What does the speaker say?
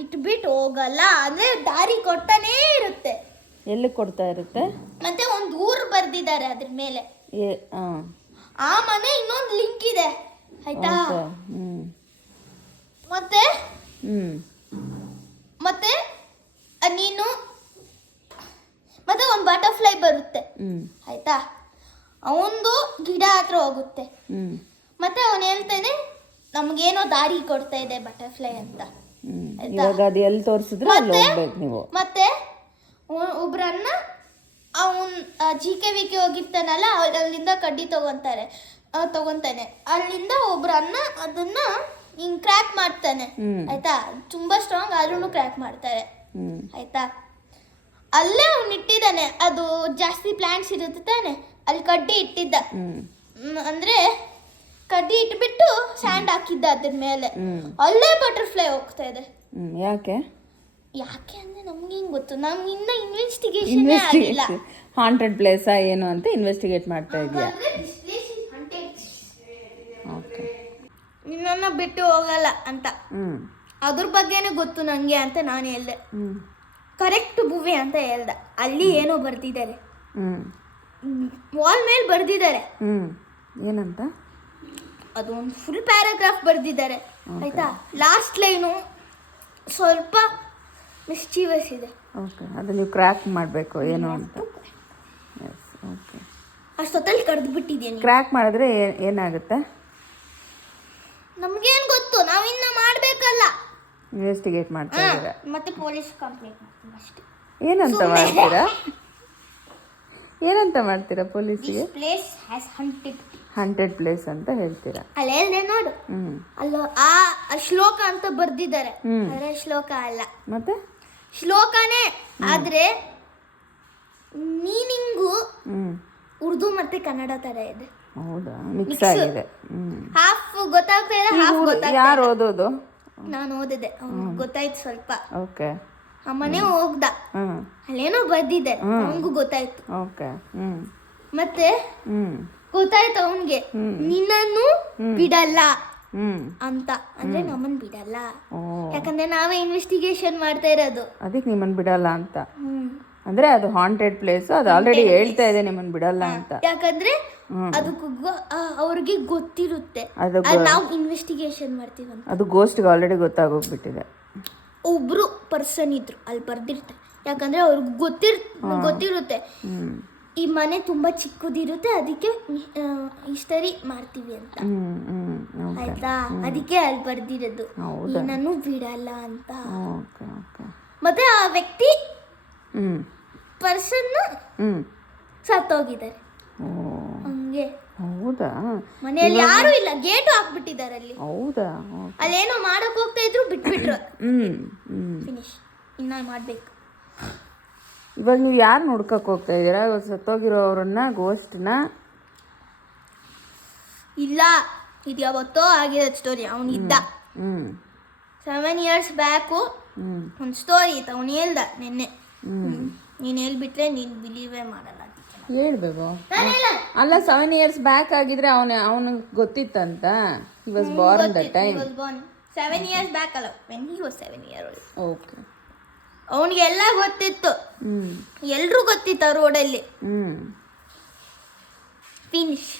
ಇಟ್ಬಿಟ್ಟು ಹೋಗಲ್ಲ, ಅಂದ್ರೆ ದಾರಿ ಕೊಡ್ತಾನೇ ಇರುತ್ತೆ. ಎಲ್ಲಿ ಕೊಡ್ತಾ ಇರುತ್ತೆ? ಮತ್ತೆ ಒಂದು ಊರು ಬರ್ದಿದ್ದಾರೆ ಅದ್ರ ಮೇಲೆ. ಆ ಮನೆ ಇನ್ನೊಂದು ಲಿಂಕ್ ಇದೆ, ಆಯ್ತಾ? ಮತ್ತೆ ಮತ್ತೆ ನೀನು ಮತ್ತೆ ಒಂದು ಬಟರ್ಫ್ಲೈ ಬರುತ್ತೆ, ಆಯ್ತಾ? ಅವನದು ಗಿಡ ಹತ್ರ ಹೋಗುತ್ತೆ. ಮತ್ತೆ ಅವನು ಹೇಳ್ತಾನೆ ನಮ್ಗೇನೋ ದಾರಿ ಕೊಡ್ತಾ ಇದೆ ಬಟರ್ಫ್ಲೈ ಅಂತ. ಮತ್ತೆ ಒಬ್ರನ್ನ ಅವನ್ GKVK ಹೋಗಿರ್ತಾನಲ್ಲ, ಅಲ್ಲಿಂದ ಕಡ್ಡಿ ತಗೊಂತಾನೆ. ಅಲ್ಲಿಂದ ಒಬ್ರನ್ನ ಅದನ್ನ ಹಿಂಗ್ ಕ್ರ್ಯಾಕ್ ಮಾಡ್ತಾನೆ, ಆಯ್ತಾ? ತುಂಬಾ ಸ್ಟ್ರಾಂಗ್ ಆದ್ರೂ ಕ್ರ್ಯಾಕ್ ಮಾಡ್ತಾರೆ, ಆಯ್ತಾ? ಅಲ್ಲೇ ಅವ್ನು ಇಟ್ಟಿದ್ದಾನೆ, ಅದು ಜಾಸ್ತಿ ಪ್ಲಾಂಟ್ಸ್ ಇರುತ್ತೆ ತಾನೆ, ಅಲ್ಲಿ ಕಡ್ಡಿ ಇಟ್ಟಿದ್ದ. ಅಂದ್ರೆ ಕಡ್ಡಿ ಇಟ್ಬಿಟ್ಟು ಸ್ಯಾಂಡ್ ಹಾಕಿದ್ದ ಅದ್ರ ಮೇಲೆ. ಅಲ್ಲೇ ಬಟರ್ಫ್ಲೈ ಹೋಗ್ತಾ ಇದೆ. ಯಾಕೆ ಅಂದ್ರೆ ನಮ್ಗೆ ಹೆಂಗ್ ಗೊತ್ತು? ನಮ್ಗೆ ಇನ್ನ ಇನ್ವೆಸ್ಟಿಗೇಷನ್ ಆಗಿಲ್ಲ. ಹಾಂಟೆಡ್ ಪ್ಲೇಸ್ ಏನು ಅಂತ ಇನ್ವೆಸ್ಟಿಗೇಟ್ ಮಾಡ್ತಾ ಇದೀಯಾ? ನಿನ್ನ ಬಿಟ್ಟು ಹೋಗಲ್ಲ ಅಂತ ಅದ್ರ ಬಗ್ಗೆನೇ ಗೊತ್ತು ನಂಗೆ ಅಂತ ನಾನು ಹೇಳ್ದೆ. ಕರೆಕ್ಟ್ ಭೂಮಿ ಅಂತ ಹೇಳ್ದ. ಅಲ್ಲಿ ಏನೋ ಬರ್ದಿದ್ದಾರೆ, ವಾಲ್ ಮೇಲೆ ಬರ್ದಿದ್ದಾರೆ. ಏನಂತ? ಅದು ಒಂದು ಫುಲ್ ಪ್ಯಾರಾಗ್ರಾಫ್ ಬರ್ದಿದ್ದಾರೆ, ಆಯ್ತಾ? ಲಾಸ್ಟ್ ಲೈನು ಸ್ವಲ್ಪ ಮಿಸ್ಚೀವಸ್ ಇದೆ. ಓಕೆ, ಅದು ನೀವು ಕ್ರ್ಯಾಕ್ ಮಾಡಬೇಕು ಏನು ಅಂತ. ಓಕೆ, ಅಷ್ಟೊತ್ತಲ್ಲಿ ಕಡ್ದು ಬಿಟ್ಟಿದ್ದೀನಿ. ಕ್ರ್ಯಾಕ್ ಮಾಡಿದ್ರೆ ಏನಾಗುತ್ತೆ? ನಮ್ಗೇನು ಗೊತ್ತು, ನಾವಿನ್ನ ಮಾಡಬೇಕಲ್ಲ. ಇನ್ವೆಸ್ಟಿಗೇಟ್ ಮಾಡ್ತಾ ಇದ್ದೀರಾ? ಮತ್ತೆ ಪೊಲೀಸ್ ಕಂಪ್ಲೇಂಟ್ ಮಾಡ್ತೀವಿ ಅಷ್ಟೇ. ಏನಂತ ಮಾಡ್ತೀರಾ? ಏನಂತ ಮಾಡ್ತೀರಾ ಪೊಲೀಸಿಗೆ? ಪ್ಲೇಸ್ ಹ್ಯಾಸ್ ಹಾಂಟೆಡ್ ಪ್ಲೇಸ್ ಅಂತ ಹೇಳ್ತೀರಾ? ಅಲ್ಲಿ ಹೇಳ್ದೆ ನೋಡು, ಅಲ್ಲ ಆ ಶ್ಲೋಕ ಅಂತ ಬರ್ದಿದ್ದಾರೆ. ಆದ್ರೆ ಶ್ಲೋಕ ಅಲ್ಲ, ಮತ್ತೆ ಶ್ಲೋಕನೇ, ಆದ್ರೆ ಮೀನಿಂಗು ಉರ್ದು ಮತ್ತೆ ಕನ್ನಡ ತರ ಇದೆ. ಹೌದಾ? ಮಿಕ್ಸ್ ಆಗಿದೆ. ಹಾಫ್ ಗೊತ್ತಾಗ್ತಾ ಇದೆ, ಹಾಫ್ ಗೊತ್ತಾಗ್ತಾ. ಯಾರು ಓದೋದು? ನಾನು ಓದಿದೆ, ಗೊತ್ತಾಯ್ತು ಸ್ವಲ್ಪ. ಓಕೆ. ಆ ಮನೆ ಹೋಗ್ದ, ಅಲ್ಲೇನೋ ಬರ್ದಿದೆ, ಅವನಿಗೂ ಗೊತ್ತಾಯ್ತು. ಓಕೆ. ಮತ್ತೆ ಗೊತ್ತಾಯ್ತು ಅವನ್ಗೆ, ನಿನ್ನನ್ನು ಬಿಡಲ್ಲ ಅಂತ. ಅಂದ್ರೆ ನಮ್ಮನ್ ಬಿಡಲ್ಲ, ಯಾಕಂದ್ರೆ ನಾವೇ ಇನ್ವೆಸ್ಟಿಗೇಷನ್ ಮಾಡ್ತಾ ಇರೋದು. ಅದಕ್ಕೆ ನಿಮ್ಮನ್ ಬಿಡಲ್ಲ ಅಂತ. ಅಂದ್ರೆ ಅದು ಹಾಂಟೆಡ್ ಪ್ಲೇಸ್, ಅದು ಆಲ್ರೆಡಿ ಹೇಳ್ತಾ ಇದೆ ನಿಮ್ಮನ್ ಬಿಡಲ್ಲ ಅಂತ. ಯಾಕಂದ್ರೆ ಅದಕ್ಕೆ ಅವ್ರಿಗೆ ಗೊತ್ತಿರುತ್ತೆ, ನಾವು ಇನ್ವೆಸ್ಟಿಗೇಷನ್ ಮಾಡ್ತೀವಿ ಅಂತ. ಅದು ಗೋಸ್ಟ್ಗೆ ಆಲ್ರೆಡಿ ಗೊತ್ತಾಗೋಗ್ಬಿಟ್ಟಿದೆ. ಒಬ್ರು ಪರ್ಸನ್ ಇದ್ರು ಅಲ್ಲಿ ಬರ್ದಿರ್ತಾರೆ, ಯಾಕಂದ್ರೆ ಅವ್ರಿಗೆ ಗೊತ್ತಿರುತ್ತೆ ಈ ಮನೆ ತುಂಬಾ ಚಿಕ್ಕದಿರುತ್ತೆ, ಅದಕ್ಕೆ ಹಿಸ್ಟರಿ ಮಾಡ್ತೀವಿ ಅಂತ, ಆಯ್ತಾ? ಅದಕ್ಕೆ ಅಲ್ಲಿ ಬರ್ದಿರೋದು ನಾನು ಬಿಡಲ್ಲ ಅಂತ. ಮತ್ತೆ ಆ ವ್ಯಕ್ತಿ ಪರ್ಸನ್ ಸತ್ತೋಗಿದ್ದಾರೆ ಹಂಗೆ. ಹೌದಾ? ಮನೆಯಲ್ಲಿ ಯಾರು ಇಲ್ಲ, ಗೇಟು ಹಾಕ್ಬಿಟ್ಟಿದ್ದಾರೆ ಅಲ್ಲಿ. ಹೌದಾ? ಅಲ್ಲೇನೋ ಮಾಡಕ್ ಹೋಗ್ತಾ ಇದ್ರು, ಬಿಟ್ಬಿಟ್ರು. ಫಿನಿಶ್. ಇನ್ನ ಮಾಡ್ಬೇಕು. ಇವಾಗ ನೀವು ಯಾರು ನೋಡ್ಕಕ್ ಹೋಗ್ತಾ ಇದ್ದೀರಾ? ಸತ್ತೋಗಿರೋರನ್ನ, ಗೋಸ್ಟ್ನ? ಇಲ್ಲ, ಇದು ಯಾವತ್ತೋ ಆಗಿರೋದು ಸ್ಟೋರಿ. ಅವನಿದ್ದ 7 years ಬ್ಯಾಕು ಒಂದು ಸ್ಟೋರಿ ಇತ್ತು, ಅವನು ಹೇಳ್ದ ನಿನ್ನೆ. ನೀನು ಹೇಳ್ಬಿಟ್ರೆ ನೀನು ಬಿಲೀವೇ ಮಾಡಲ್ಲ. ಹೇಳ್ಬೇಕು ಅಲ್ಲ, 7 years ಬ್ಯಾಕ್ ಆಗಿದ್ರೆ ಅವನಿಗೆ ಗೊತ್ತಿತ್ತಂತ. He was born that time. 7 years back ಅಲ್ಲ, when he was 7 years old. Okay. ಅವನಿಗೆ ಎಲ್ಲ ಗೊತ್ತಿತ್ತು, ಎಲ್ರೂ ಗೊತ್ತಿತ್ತು ಆ ರೋಡಲ್ಲಿ. ಫಿನಿಶ್.